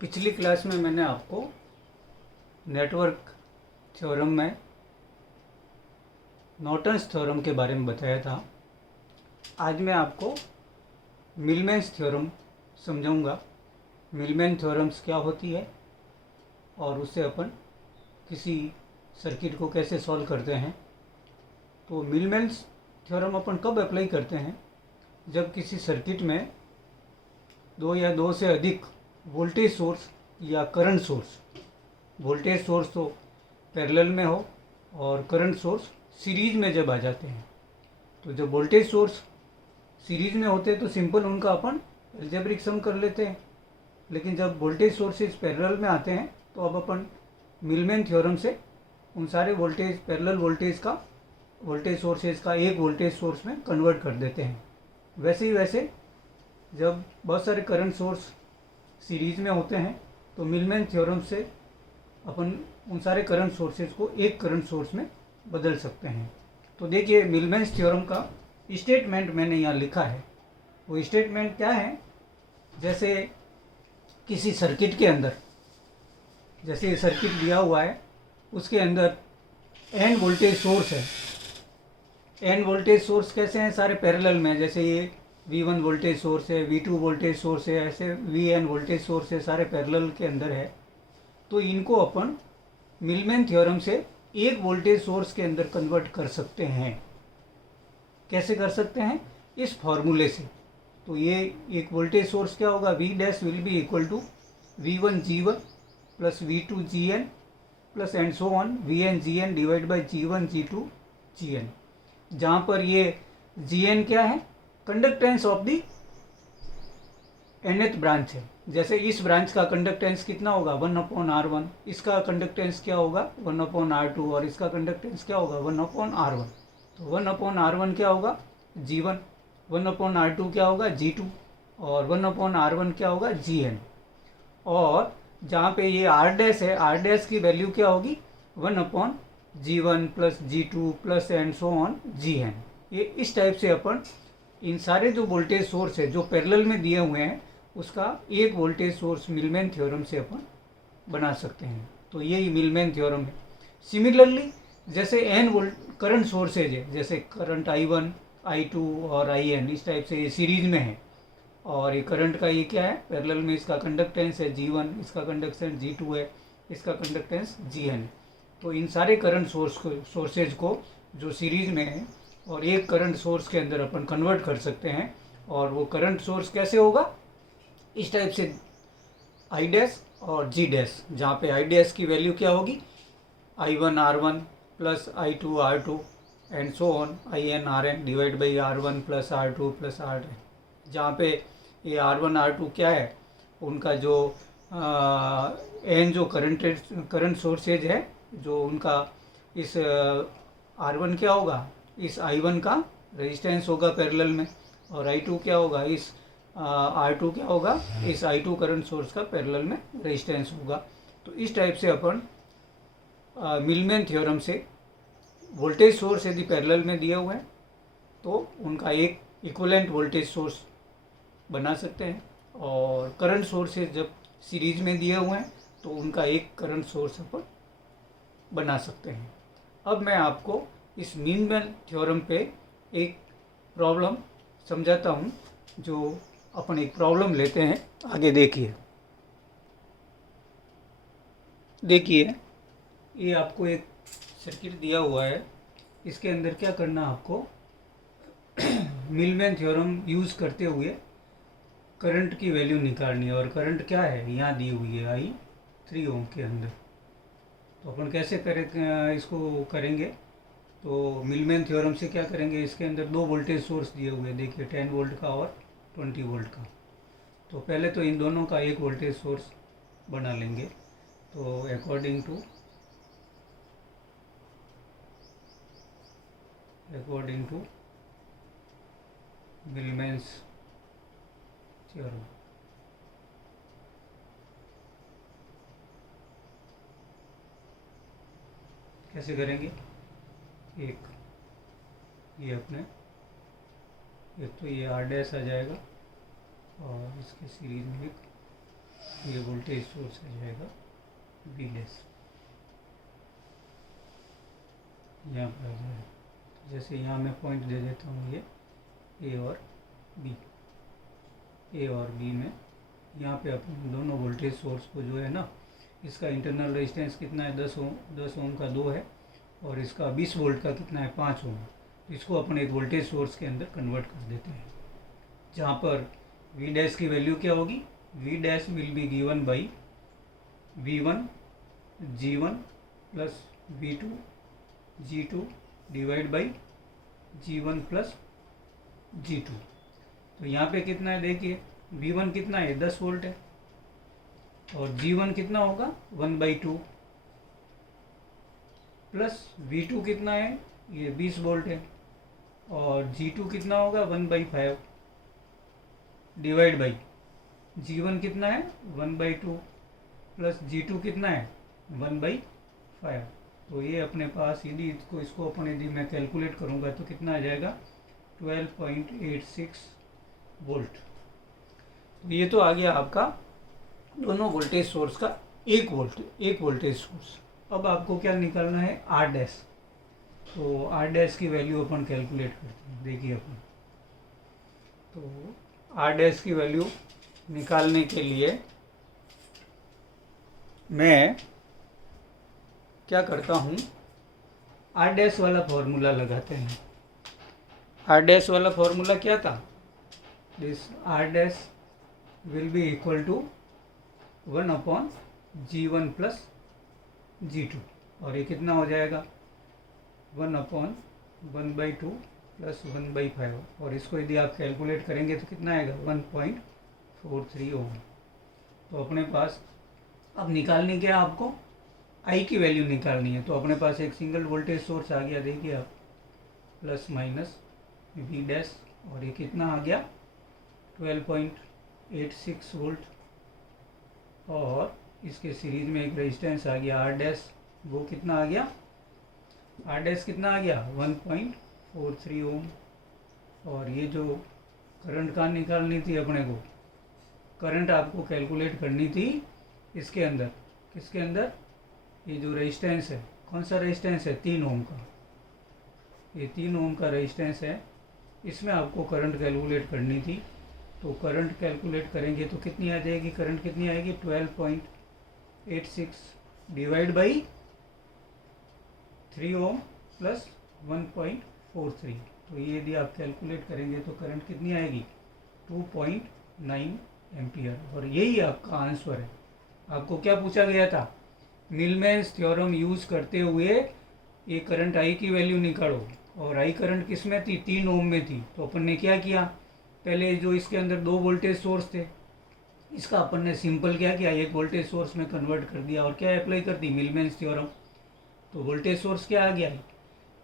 पिछली क्लास में मैंने आपको नेटवर्क थ्योरम में नॉर्टन्स थ्योरम के बारे में बताया था। आज मैं आपको मिलमैन्स थ्योरम समझाऊंगा। मिलमैन थ्योरम्स क्या होती है और उससे अपन किसी सर्किट को कैसे सॉल्व करते हैं। तो मिलमैन्स थ्योरम अपन कब अप्लाई करते हैं? जब किसी सर्किट में दो या दो से अधिक वोल्टेज सोर्स या करंट सोर्स, वोल्टेज सोर्स तो पैरेलल में हो और करंट सोर्स सीरीज में जब आ जाते हैं। तो जब वोल्टेज सोर्स सीरीज में होते हैं तो सिंपल उनका अपन अलजेब्रिक सम कर लेते हैं, लेकिन जब वोल्टेज सोर्सेज पैरेलल में आते हैं तो अब अपन मिलमैन थ्योरम से उन सारे वोल्टेज पैरेलल वोल्टेज सोर्सेज का एक वोल्टेज सोर्स में कन्वर्ट कर देते हैं। वैसे जब बहुत सारे करंट सोर्स सीरीज में होते हैं तो मिलमैन थ्योरम से अपन उन सारे करंट सोर्सेज को एक करंट सोर्स में बदल सकते हैं। तो देखिए, मिलमैन्स थ्योरम का स्टेटमेंट मैंने यहाँ लिखा है। वो स्टेटमेंट क्या है? जैसे किसी सर्किट के अंदर, जैसे ये सर्किट दिया हुआ है, उसके अंदर एन वोल्टेज सोर्स है। एन वोल्टेज सोर्स कैसे हैं? सारे पैरेलल में। जैसे ये V1 वोल्टेज सोर्स है, V2 वोल्टेज सोर्स है, ऐसे Vn वोल्टेज सोर्स है, सारे पैरेलल के अंदर है। तो इनको अपन मिलमैन थ्योरम से एक वोल्टेज सोर्स के अंदर कन्वर्ट कर सकते हैं। कैसे कर सकते हैं? इस फॉर्मूले से। तो ये एक वोल्टेज सोर्स क्या होगा? V dash will be equal to V1 G1 plus V2 Gn plus and so on Vn Gn divide by G1 G2 Gn, जहाँ पर ये Gn क्या है? Conductance of the nth branch है। जैसे इस ब्रांच का कंडक्टेंस कितना होगा? 1/R1। इसका कंडक्टेंस क्या होगा? 1/R2। और इसका कंडक्टेंस क्या होगा? 1/R1। तो 1/R1 क्या होगा? G1। 1/R2 क्या होगा? G2। और 1/R1 क्या होगा? Gn। और जहाँ पे ये R डैश है, R डैश की वैल्यू क्या होगी? 1/G1 plus G2 plus and so on Gn। ये इस टाइप से अपन इन सारे जो वोल्टेज सोर्स है जो पैरेलल में दिए हुए हैं उसका एक वोल्टेज सोर्स मिलमैन थ्योरम से अपन बना सकते हैं। तो यही मिलमैन थ्योरम है। सिमिलरली जैसे एन करंट सोर्सेज है, जैसे करंट I1 I2 और In, इस टाइप से ये सीरीज में है। और ये करंट का ये क्या है? पैरेलल में इसका कंडक्टेंस है G1, इसका कंडक्टेंस G2 है, इसका कंडक्टेंस Gn है। तो इन सारे करंट सोर्सेज को जो सीरीज में है और एक करंट सोर्स के अंदर अपन कन्वर्ट कर सकते हैं। और वो करंट सोर्स कैसे होगा? इस टाइप से I डैश और G डैश, जहाँ पे I डैश की वैल्यू क्या होगी? I1 R1 plus I2 R2 and so on In Rn divide by R1 plus R2 plus Rn, जहाँ पे ये R1 R2 क्या है? उनका जो एन जो करंट सोर्सेज है, जो उनका इस R1 क्या होगा? इस I1 का रेजिस्टेंस होगा पैरेलल में, और I2 क्या होगा? इस R2 क्या होगा? इस I2 करंट सोर्स का पैरेलल में रेजिस्टेंस होगा। तो इस टाइप से अपन मिलमैन थ्योरम से वोल्टेज सोर्स यदि पैरेलल में दिए हुए हैं तो उनका एक इक्विवेलेंट वोल्टेज सोर्स बना सकते हैं, और करंट सोर्सेज जब सीरीज में दिए हुए हैं तो उनका एक करंट सोर्स अपन बना सकते हैं। अब मैं आपको इस मिलमैन थ्योरम पे एक प्रॉब्लम समझाता हूँ। जो अपन एक प्रॉब्लम लेते हैं, आगे देखिए। ये आपको एक सर्किट दिया हुआ है। इसके अंदर क्या करना है आपको? मिलमैन थ्योरम यूज़ करते हुए करंट की वैल्यू निकालनी है। और करंट क्या है? यहाँ दी हुई है I3 ओम के अंदर। तो अपन कैसे इसको करेंगे? तो मिलमैन थ्योरम से क्या करेंगे? इसके अंदर दो वोल्टेज सोर्स दिए हुए हैं, देखिए 10 वोल्ट का और 20 वोल्ट का। तो पहले तो इन दोनों का एक वोल्टेज सोर्स बना लेंगे। तो अकॉर्डिंग टू मिलमैन्स थ्योरम, कैसे करेंगे? एक ये अपने एक तो ये R डैश आ जाएगा और इसके सीरीज में एक ये वोल्टेज सोर्स आ जाएगा वी डैश, यहाँ पर आ जाएगा। तो जैसे यहाँ मैं पॉइंट दे देता हूँ, ये ए और बी, ए और बी में यहाँ पे अपन दोनों वोल्टेज सोर्स को जो है ना, इसका इंटरनल रेजिस्टेंस कितना है 10 ओम, 10 ओम का 2 है, और इसका 20 वोल्ट का कितना है 5 ओम। तो इसको अपन एक वोल्टेज सोर्स के अंदर कन्वर्ट कर देते हैं, जहाँ पर वी डैश की वैल्यू क्या होगी, V dash will be given by V1 G1 plus V2 G2 divide by G1 plus G2। तो यहाँ पे कितना है देखिए, V1 कितना है 10 वोल्ट है, और G1 कितना होगा 1/2 प्लस V2 कितना है, ये 20 वोल्ट है, और G2 कितना होगा 1/5 डिवाइड बाई G1 कितना है 1/2 प्लस G2 कितना है 1/5। तो ये अपने पास यदि इसको अपन यदि मैं कैलकुलेट करूँगा तो कितना आ जाएगा 12.86 वोल्ट। तो ये तो आ गया आपका दोनों वोल्टेज सोर्स का एक वोल्टेज सोर्स। अब आपको क्या निकालना है आर डैश। तो आर डैश की वैल्यू अपन कैलकुलेट करते हैं। देखिए अपन तो आर डैश की वैल्यू निकालने के लिए मैं क्या करता हूँ, आर डैश वाला फॉर्मूला लगाते हैं। आर डैश वाला फॉर्मूला क्या था, this R dash will be equal to 1/G1 plus G2, और ये कितना हो जाएगा 1/1/2 प्लस 1/5, और इसको यदि आप कैलकुलेट करेंगे तो कितना आएगा 1.43 ओम। तो अपने पास अब निकालनी क्या है, आपको आई की वैल्यू निकालनी है। तो अपने पास एक सिंगल वोल्टेज सोर्स आ गया, देखिए आप प्लस माइनस वी डैश, और ये कितना आ गया 12.86 वोल्ट, और इसके सीरीज में एक रेजिस्टेंस आ गया आर डैश, वो कितना आ गया, आर डैश कितना आ गया 1.43 ओम। और ये जो करंट का निकालनी थी अपने को, करंट आपको कैलकुलेट करनी थी इसके अंदर, किसके अंदर, ये जो रेजिस्टेंस है, कौन सा रेजिस्टेंस है 3 ओम का, ये 3 ओम का रेजिस्टेंस है, इसमें आपको करंट कैलकुलेट करनी थी। तो करंट कैलकुलेट करेंगे तो कितनी आ जाएगी, करंट कितनी आएगी 12.86 डिवाइड बाई 3 ओम प्लस 1.43। तो ये यदि आप कैलकुलेट करेंगे तो करंट कितनी आएगी 2.9 एम्पियर, और यही आपका आंसर है। आपको क्या पूछा गया था, मिलमैन्स थ्योरम यूज़ करते हुए ये करंट आई की वैल्यू निकालो, और आई करंट किस में थी 3 ओम में थी। तो अपन ने क्या किया, पहले जो इसके अंदर 2 वोल्टेज सोर्स थे, इसका अपन ने सिंपल क्या किया, एक वोल्टेज सोर्स में कन्वर्ट कर दिया, और क्या अप्लाई कर दी मिलमैन्स थ्योरम। तो वोल्टेज सोर्स क्या आ गया,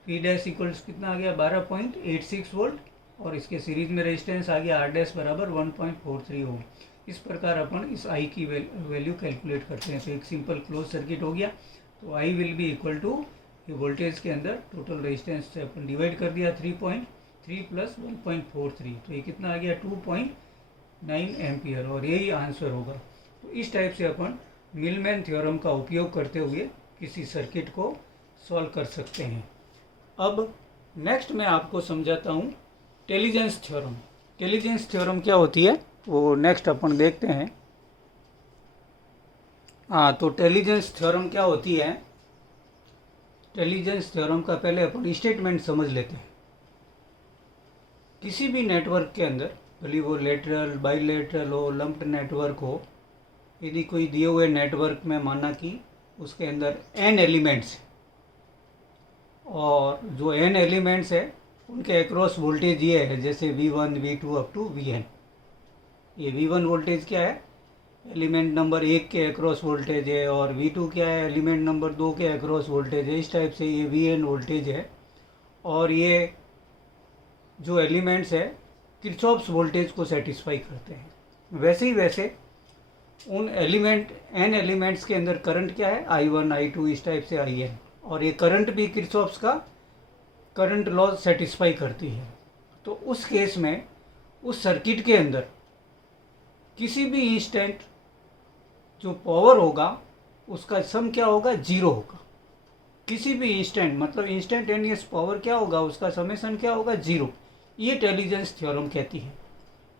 वी डैश इक्वल्स कितना आ गया 12.86 वोल्ट, और इसके सीरीज में रेजिस्टेंस आ गया आर डैश बराबर 1.43 ओम। इस प्रकार अपन इस आई की वैल्यू कैलकुलेट करते हैं। तो एक सिंपल क्लोज सर्किट हो गया। तो I will be equal to ये वोल्टेज के अंदर टोटल रेजिस्टेंस से अपन डिवाइड कर दिया 3.3 प्लस 1.43, तो ये कितना आ गया 2.9 एम्पियर, और यही आंसर होगा। तो इस टाइप से अपन मिलमैन थ्योरम का उपयोग करते हुए किसी सर्किट को सॉल्व कर सकते हैं। अब नेक्स्ट मैं आपको समझाता हूँ टेलीजेंस थ्योरम। टेलीजेंस थ्योरम क्या होती है वो नेक्स्ट अपन देखते हैं। हाँ, तो टेलीजेंस थ्योरम क्या होती है, टेलीजेंस थ्योरम का पहले अपन स्टेटमेंट समझ लेते हैं। किसी भी नेटवर्क के अंदर, भले वो लेटरल बाइलेटरल हो लंप्ड नेटवर्क हो, यदि कोई दिए हुए नेटवर्क में माना कि उसके अंदर n एलिमेंट्स, और जो n एलिमेंट्स है उनके अक्रॉस वोल्टेज ये है, जैसे V1 V2 up to Vn। ये V1 वोल्टेज क्या है, एलिमेंट नंबर 1 के अक्रॉस वोल्टेज है, और V2 क्या है, एलिमेंट नंबर 2 के अक्रॉस वोल्टेज है। इस टाइप से ये Vn वोल्टेज है, और ये जो एलिमेंट्स है किरचॉफ्स वोल्टेज को सेटिस्फाई करते हैं। वैसे ही वैसे उन n एलिमेंट्स के अंदर करंट क्या है I1 I2 इस टाइप से In, और ये करंट भी किरचॉफ्स का करंट लॉ सेटिस्फाई करती है। तो उस केस में उस सर्किट के अंदर किसी भी इंस्टेंट जो पावर होगा उसका सम क्या होगा, 0 होगा। किसी भी इंस्टेंट मतलब इंस्टेंटेनियस पावर क्या होगा, उसका समेशन क्या होगा, 0। ये टेलिजेंस थ्योरम कहती है।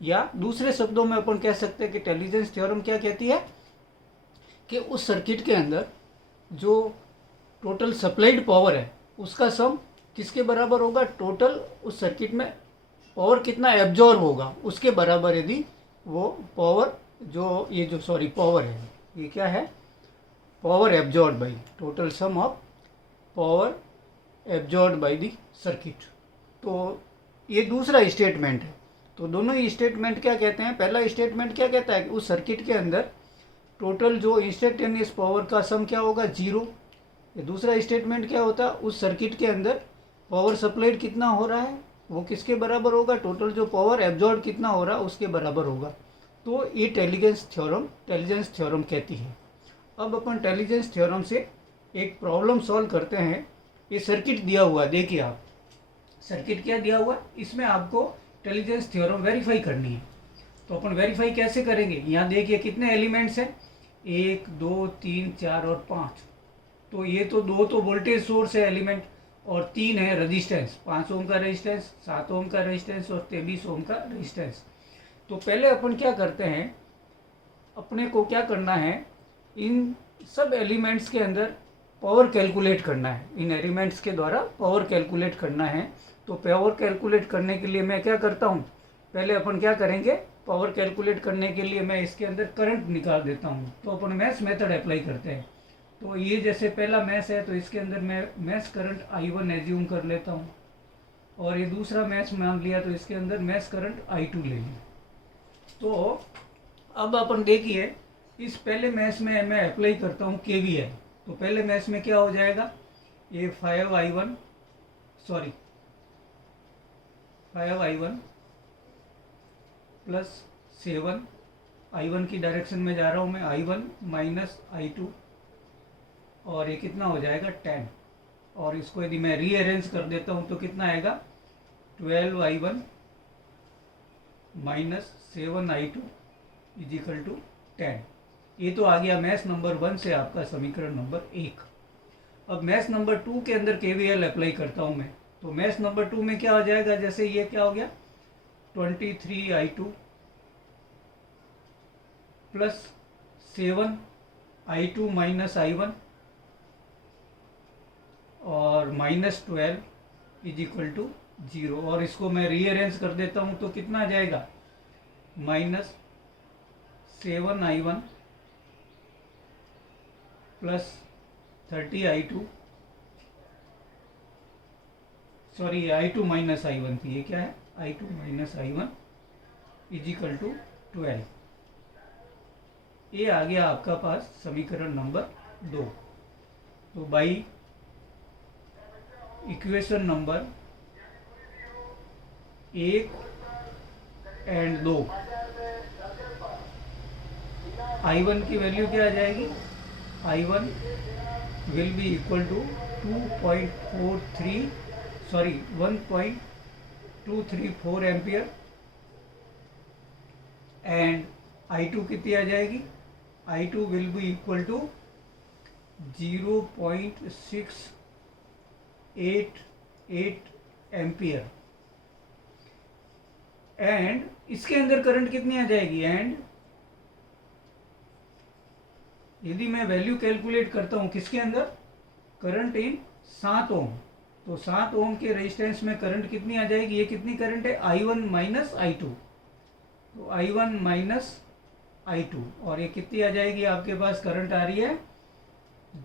या दूसरे शब्दों में अपन कह सकते हैं कि टेलिजेंस थ्योरम क्या कहती है कि उस सर्किट के अंदर जो टोटल सप्लाइड पावर है उसका सम किसके बराबर होगा, टोटल उस सर्किट में पावर कितना एब्जॉर्ब होगा उसके बराबर यदि वो पावर जो ये जो सॉरी पावर है, ये क्या है, power absorb by total sum of power absorb by the circuit. तो ये दूसरा स्टेटमेंट है। तो दोनों ही स्टेटमेंट क्या कहते हैं, पहला स्टेटमेंट क्या कहता है कि उस सर्किट के अंदर टोटल जो इंस्टेंटेनियस पावर का सम क्या होगा, 0। ये दूसरा स्टेटमेंट क्या होता है, उस सर्किट के अंदर पावर सप्लाइड कितना हो रहा है वो किसके बराबर होगा, टोटल जो पावर एब्जॉर्ब कितना हो रहा है उसके बराबर होगा। तो ये टेलिजेंस थ्योरम कहती है। अब अपन टेलिजेंस थ्योरम से एक प्रॉब्लम सॉल्व करते हैं। ये सर्किट दिया हुआ, देखिए आप सर्किट क्या दिया हुआ, इसमें आपको टेलिजेंस थ्योरम वेरीफाई करनी है। तो अपन वेरीफाई कैसे करेंगे, यहाँ देखिए कितने एलिमेंट्स हैं, 1 2 3 4 और 5। तो ये तो 2 तो वोल्टेज सोर्स है एलिमेंट और 3 है रेजिस्टेंस, 5 ओम का रेजिस्टेंस, 7 ओम का रेजिस्टेंस और 23 ओम का रेजिस्टेंस। तो पहले अपन क्या करते हैं, अपने को क्या करना है, इन सब एलिमेंट्स के अंदर पावर कैलकुलेट करना है। इन एलिमेंट्स के द्वारा पावर कैलकुलेट करना है। तो पावर कैलकुलेट करने के लिए मैं क्या करता हूँ, पहले अपन क्या करेंगे, पावर कैलकुलेट करने के लिए मैं इसके अंदर करंट निकाल देता हूँ। तो अपन मैश मेथड अप्लाई करते हैं। तो ये जैसे पहला मैश है तो इसके अंदर मैं मैश करंट I1 एज्यूम कर लेता हूँ और ये दूसरा मैश मान लिया तो इसके अंदर मैश करंट I2 ले लिया। तो अब अपन देखिए इस पहले मैश में मैं अप्लाई करता हूँ KVL। तो पहले मैश में क्या हो जाएगा, ये 5I1 प्लस 7, I1 की डायरेक्शन में जा रहा हूँ मैं, I1 माइनस I2 और ये कितना हो जाएगा 10। और इसको यदि मैं रीअरेंज कर देता हूँ तो कितना आएगा 12I1 minus 7I2 is equal to 10। ये तो आ गया मैश नंबर 1 से आपका समीकरण नंबर 1। अब मैश नंबर 2 के अंदर KVL अप्लाई करता हूँ मैं। तो मैश नंबर 2 में क्या हो जाएगा, जैसे ये क्या हो गया 23I2 plus 7I2 minus I1 और माइनस 12 इज इक्वल टू 0। और इसको मैं रीअरेंज कर देता हूँ तो कितना आ जाएगा, minus 7I1 plus 30I2 sorry I2 minus I1 थी, ये क्या है I2 minus I1 is equal to 12। ये आ गया आपका पास समीकरण नंबर 2। तो by equation number 1 and 2 I1 की वैल्यू क्या आ जाएगी, I1 will be equal to 1.234 ampere and I2 कितनी आ जाएगी, I2 will be equal to 0.688 ampere. And इसके अंदर करंट कितनी आ जाएगी, एंड यदि मैं वैल्यू कैलकुलेट करता हूँ किसके अंदर, करंट इन 7 ओम। तो 7 ओम के रेजिस्टेंस में करंट कितनी आ जाएगी, ये कितनी करंट है I1 माइनस I2। तो I1 माइनस I2 और ये कितनी आ जाएगी, आपके पास करंट आ रही है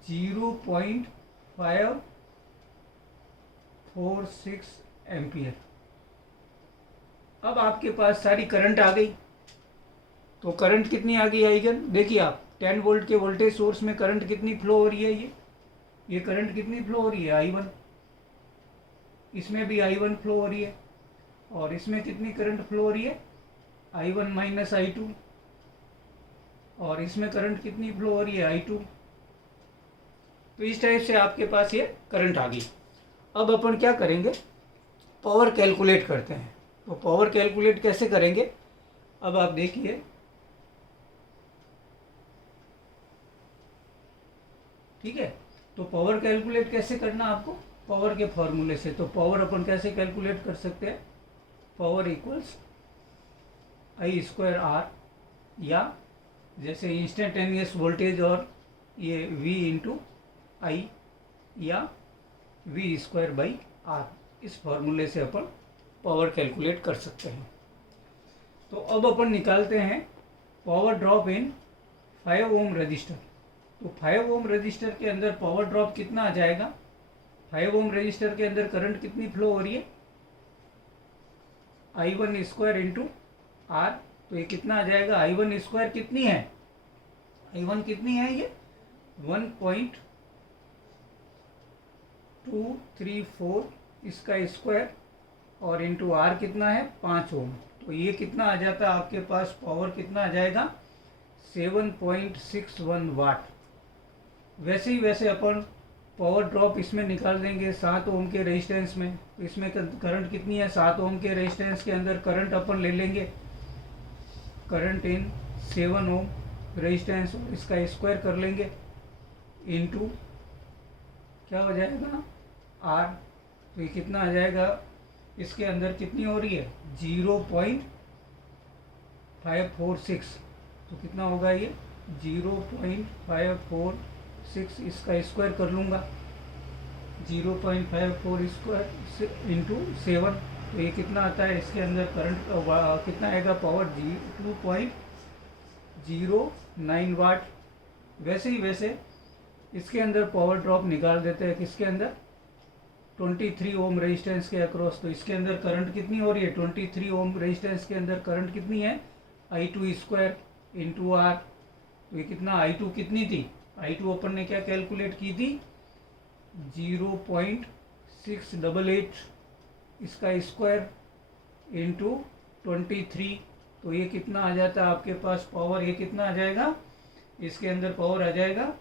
0.546 एम्पियर। अब आपके पास सारी करंट आ गई। तो करंट कितनी आ गई आइगन, देखिए आप 10 वोल्ट के वोल्टेज सोर्स में करंट कितनी फ्लो हो रही है, ये करंट कितनी फ्लो हो रही है I1, इसमें भी I1 फ्लो हो रही है और इसमें कितनी करंट फ्लो हो रही है I1 माइनस I2 और इसमें करंट कितनी फ्लो हो रही है I2। तो इस टाइप से आपके पास ये करंट आ गई। अब अपन क्या करेंगे, पावर कैलकुलेट करते हैं। तो पावर कैलकुलेट कैसे करेंगे, अब आप देखिए ठीक है। तो पावर कैलकुलेट कैसे करना आपको, पावर के फॉर्मूले से। तो पावर अपन कैसे कैलकुलेट कर सकते हैं, power equals I square R, या जैसे इंस्टेंटेनियस वोल्टेज और ये V इंटू आई, या V स्क्वायर बाई आर, इस फॉर्मूले से अपन पावर कैलकुलेट कर सकते हैं। तो अब अपन निकालते हैं power drop in 5 ohm resistor. तो 5 ओम रजिस्टर के अंदर पावर ड्रॉप कितना आ जाएगा, 5 ओम रजिस्टर के अंदर करंट कितनी फ्लो हो रही है, I1 स्क्वायर इंटू आर। तो ये कितना आ जाएगा, I1 स्क्वायर कितनी है, I1 कितनी है, ये 1.234 इसका स्क्वायर, और इंटू आर कितना है 5 ओम। तो ये कितना आ जाता है आपके पास, पावर कितना आ जाएगा 7.61 वाट। वैसे ही वैसे अपन पावर ड्रॉप इसमें निकाल देंगे 7 ओम के रेजिस्टेंस में। तो इसमें करंट कितनी है, 7 ओम के रेजिस्टेंस के अंदर करंट अपन ले लेंगे, करंट इन 7 ओम रेजिस्टेंस, इसका स्क्वायर कर लेंगे, इनटू क्या हो जाएगा आर। तो ये कितना आ जाएगा, इसके अंदर कितनी हो रही है 0.546। तो कितना होगा ये 0.546, इसका स्क्वायर कर लूँगा, 0.54 स्क्वायर इंटू 7। तो ये कितना आता है, इसके अंदर करंट कितना आएगा, पावर 2.09 वाट। वैसे ही वैसे इसके अंदर पावर ड्रॉप निकाल देते हैं, किसके अंदर 23 ओम रेजिस्टेंस के अक्रॉस। तो इसके अंदर करंट कितनी हो रही है, 23 ओम रेजिस्टेंस के अंदर करंट कितनी है, I2 स्क्वायर इंटू आर। तो ये कितना, I2 कितनी थी, I2 अपन ने क्या कैलकुलेट की थी 0.688, इसका स्क्वायर इंटू 23। तो ये कितना आ जाता है आपके पास पावर, ये कितना आ जाएगा, इसके अंदर पावर आ जाएगा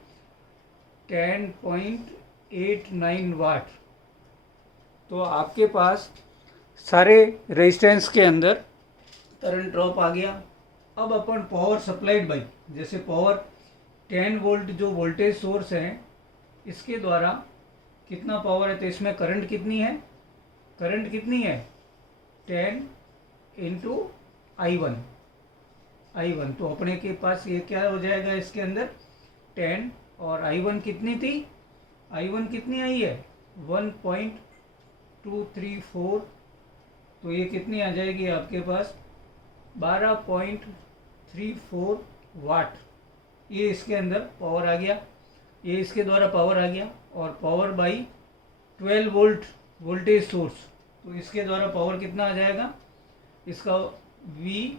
10.89 वाट। तो आपके पास सारे रेजिस्टेंस के अंदर करंट ड्रॉप आ गया। अब अपन पावर सप्लाइड बाई, जैसे पावर 10 वोल्ट जो वोल्टेज सोर्स है, इसके द्वारा कितना पावर है, तो इसमें करंट कितनी है, करंट कितनी है 10 इंटू I1। तो अपने के पास ये क्या हो जाएगा, इसके अंदर 10, और I1 कितनी थी, I1 कितनी आई है 1.234। तो ये कितनी आ जाएगी आपके पास 12.34 वाट। ये इसके अंदर पावर आ गया, ये इसके द्वारा पावर आ गया। और power by 12 volt voltage source, तो इसके द्वारा पावर कितना आ जाएगा, इसका V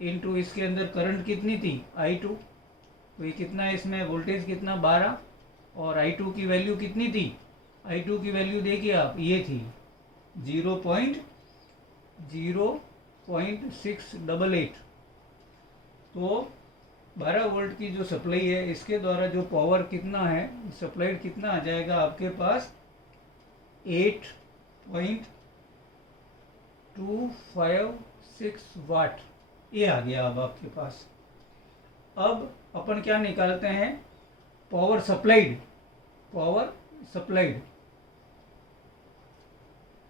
इंटू इसके अंदर करंट कितनी थी I2। तो ये कितना है, इसमें वोल्टेज कितना 12, और I2 की वैल्यू कितनी थी, I2 की वैल्यू देखिए आप, ये थी 0.0688। तो 12 वोल्ट की जो सप्लाई है, इसके द्वारा जो पावर कितना है सप्लाइड, कितना आ जाएगा आपके पास 8.256 वाट। ये आ गया अब आपके पास। अब अपन क्या निकालते हैं, पावर सप्लाइड, पावर सप्लाइड।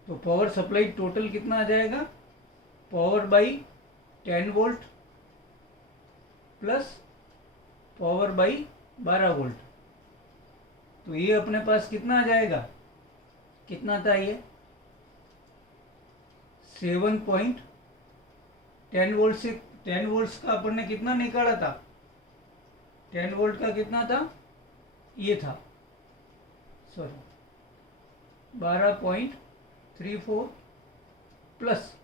तो पावर सप्लाइड टोटल कितना आ जाएगा, power by 10 volt plus power by 12 volt. तो ये अपने पास कितना आ जाएगा, कितना था ये 7.10 वोल्ट से 10 वोल्ट का अपन ने कितना निकाला था, 10 वोल्ट का कितना था, ये था सॉरी 12.34 प्लस,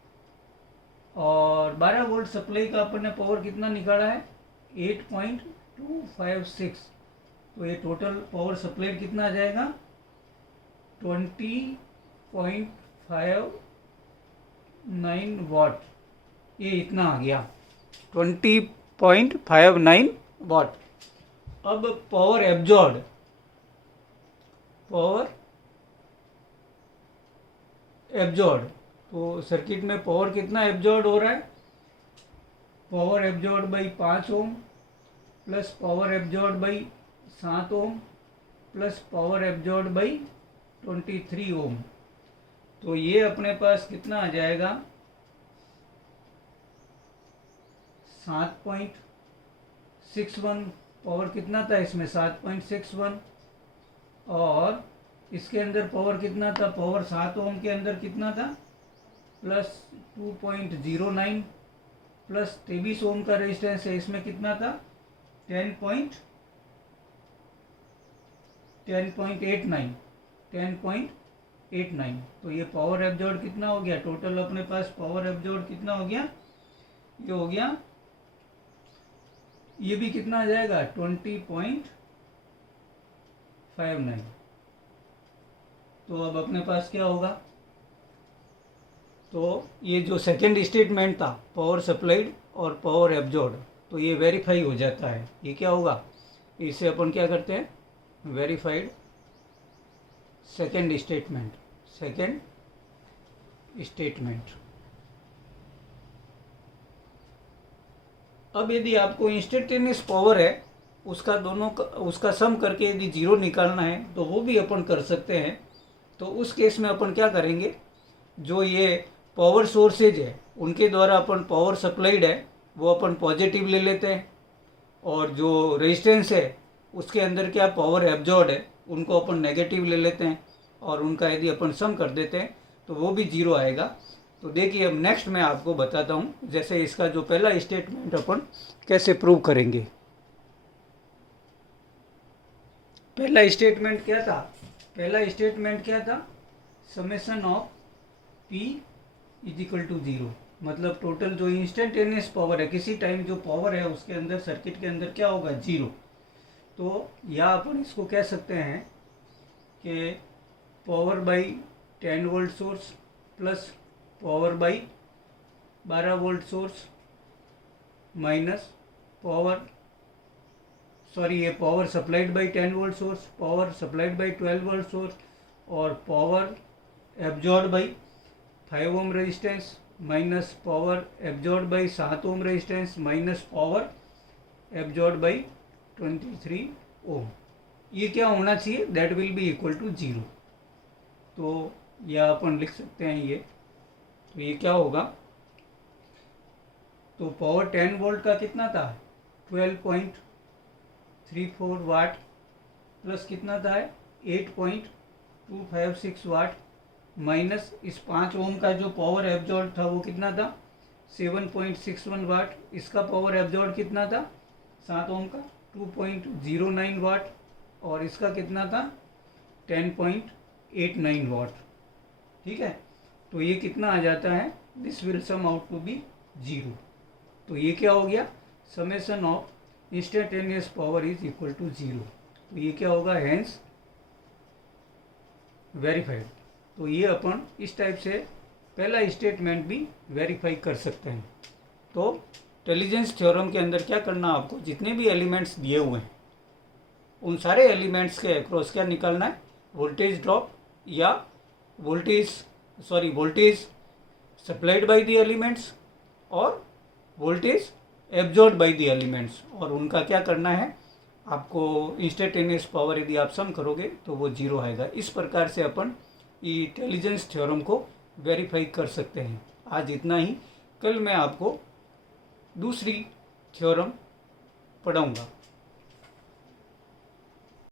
और 12 वोल्ट सप्लाई का अपन ने पावर कितना निकाला है 8.256। तो ये टोटल पावर सप्लाई कितना आ जाएगा 20.59 वाट। ये इतना आ गया 20.59 वाट। अब पावर एब्जॉर्ब, पावर एब्जॉर्ब, तो सर्किट में पावर कितना एब्जॉर्ब हो रहा है, power absorb by 5 ohm plus power absorb by 7 ohm plus power absorb by 23 ओम। तो ये अपने पास कितना आ जाएगा, 7.61। पावर कितना था इसमें, 7.61, और इसके अंदर पावर कितना था, पावर 7 ओम के अंदर कितना था, प्लस 2.09, प्लस 23 ओम का रेजिस्टेंस है, इसमें कितना था, 10.89। तो ये पावर एब्जॉर्ब कितना हो गया, टोटल अपने पास पावर एब्जॉर्ब कितना हो गया, ये हो गया, ये भी कितना आ जाएगा, 20.59। तो अब अपने पास क्या होगा, तो ये जो सेकेंड स्टेटमेंट था पावर सप्लाइड और पावर एब्जॉर्ब, तो ये वेरीफाई हो जाता है। ये क्या होगा, इसे अपन क्या करते हैं, वेरीफाइड सेकेंड स्टेटमेंट। अब यदि आपको इंस्टेंटेनियस पावर है उसका उसका सम करके यदि जीरो निकालना है तो वो भी अपन कर सकते हैं। तो उस केस में अपन क्या करेंगे, जो ये पावर सोर्सेज है उनके द्वारा अपन पावर सप्लाइड है वो अपन पॉजिटिव ले लेते हैं, और जो रेजिस्टेंस है उसके अंदर क्या पावर एब्जॉर्ब है उनको अपन नेगेटिव ले लेते हैं, और उनका यदि अपन सम कर देते हैं तो वो भी जीरो आएगा। तो देखिए अब नेक्स्ट मैं आपको बताता हूँ, जैसे इसका जो पहला स्टेटमेंट अपन कैसे प्रूव करेंगे। पहला स्टेटमेंट क्या था, summation of P is equal to 0, मतलब टोटल जो इंस्टेंटेनियस पावर है, किसी टाइम जो पावर है उसके अंदर सर्किट के अंदर क्या होगा, 0। तो या अपन इसको कह सकते हैं कि power by 10 volt source plus power by 12 volt source minus ये power supplied by 10 volt source, power supplied by 12 volt source, और power absorb by 5 ohm resistance minus power absorb by 7 ohm resistance minus power absorb by 23 ohm. ये क्या होना चाहिए, that will be equal to 0। तो यह अपन लिख सकते हैं ये, तो ये क्या होगा, तो पावर 10 वोल्ट का कितना था, 12.34 वाट, प्लस कितना था 8.256 वाट, माइनस इस 5 ओम का जो पावर एब्जॉर्ब था वो कितना था, 7.61 वाट, इसका पावर एब्जॉर्ब कितना था 7 ओम का 2.09 वाट, और इसका कितना था 10.89 वाट। ठीक है, तो ये कितना आ जाता है, this will sum out to be 0। तो ये क्या हो गया, summation of instantaneous power is equal to 0। तो ये क्या होगा, हेंस वेरीफाइड। तो ये अपन इस टाइप से पहला स्टेटमेंट भी वेरीफाई कर सकते हैं। तो इंटेलिजेंस थ्योरम के अंदर क्या करना, आपको जितने भी एलिमेंट्स दिए हुए हैं उन सारे एलिमेंट्स के अक्रॉस क्या निकालना है, वोल्टेज ड्रॉप या voltage supplied by the elements और voltage absorb by the elements, और उनका क्या करना है, आपको इंस्टेंटेनियस पावर यदि आप सम करोगे तो वो 0 आएगा। इस प्रकार से अपन इंटेलिजेंस थ्योरम को वेरीफाई कर सकते हैं। आज इतना ही, कल मैं आपको दूसरी थ्योरम पढ़ाऊंगा।